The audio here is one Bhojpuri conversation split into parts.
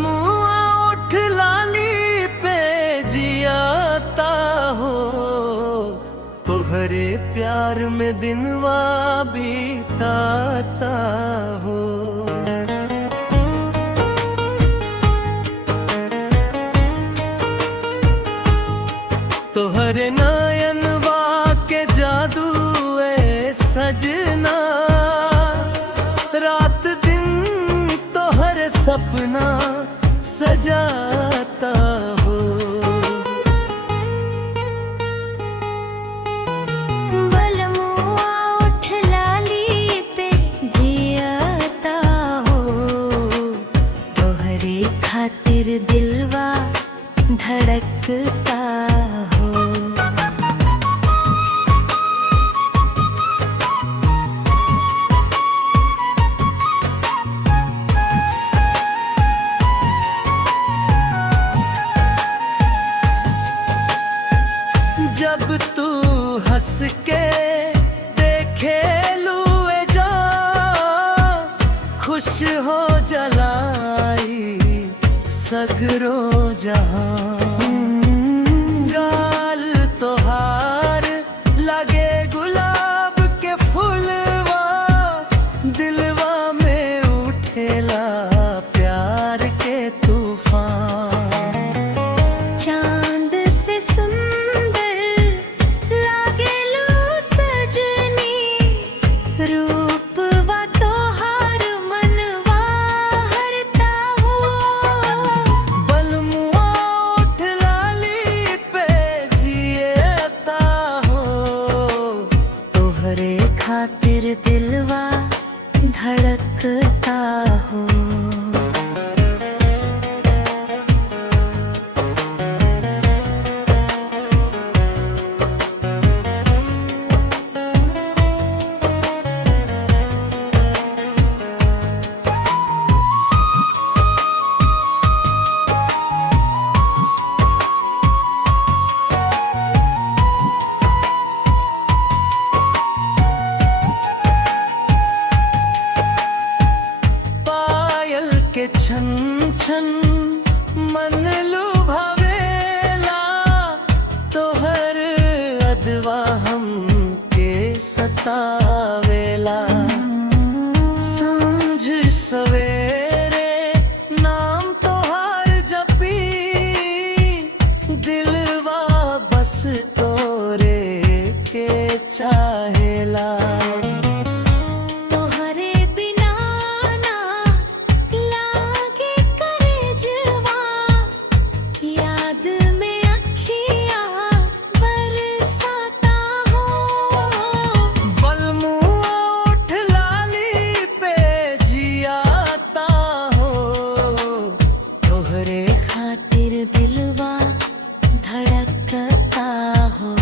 बलमुआ उठ लाली पे जियाता हो, तुहरे प्यार में दिनवा बीताता हो। तोहरे नयनवा के जादू ए सजना, रात दिन तोहरे सपना सजाता हो। बलमुआ उठ लाली पे जियाता हो, तोहरे खातिर दिलवा धड़कता हो। जब तू हंस के देखे लुए जा, खुश हो जलाई सगरो जहां। गाल तोहार लगे गुलाब के फूलवा, दिलवा में उठेला प्यार के तूफान। चांद से सुंदर लागेलू सजनी, रूपवा तोहार मनवा हरता हो। बलमुआ उठ लाली पे जियता हो, तोहरे खातिर दिलवा धड़कता हो। पायल के छन छन मन लुभावेला, तोहर अदवा हम के सतावेला। सांझ सवेरे नाम तोहार जपी, दिलवा बस तोरे के चाहेला। तोहरे बिना ना लागे करजवा, याद में अखियाँ बरसाता हो। बलमुआ उठ लाली पे जियाता हो, तोहरे खातिर दिलवा धड़कता हो।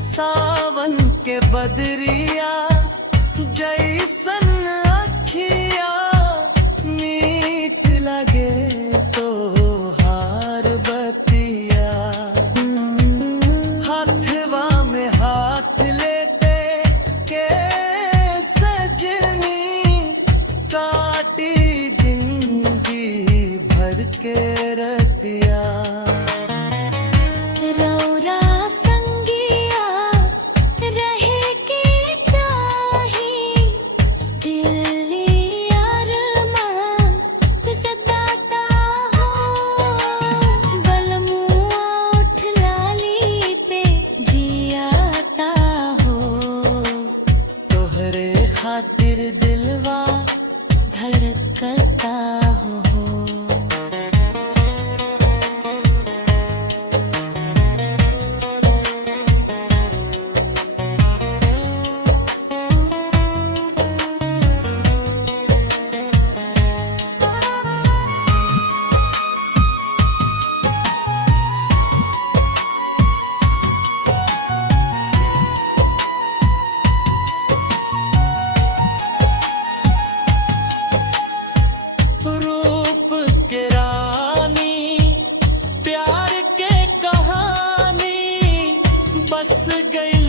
सावन के बदरिया जैसन अखिया, मीठ लगे तो हार बतिया। हाथवा में हाथ लेते के सजनी, काटी जिंदगी भर के रतिया। रौरा संगिया रहे के चाही, दिल्ली अरमान सताता हो। बलमुआ उठ लाली पे जियाता हो, तोहरे खातिर दिलवा धड़कता हो। बस गई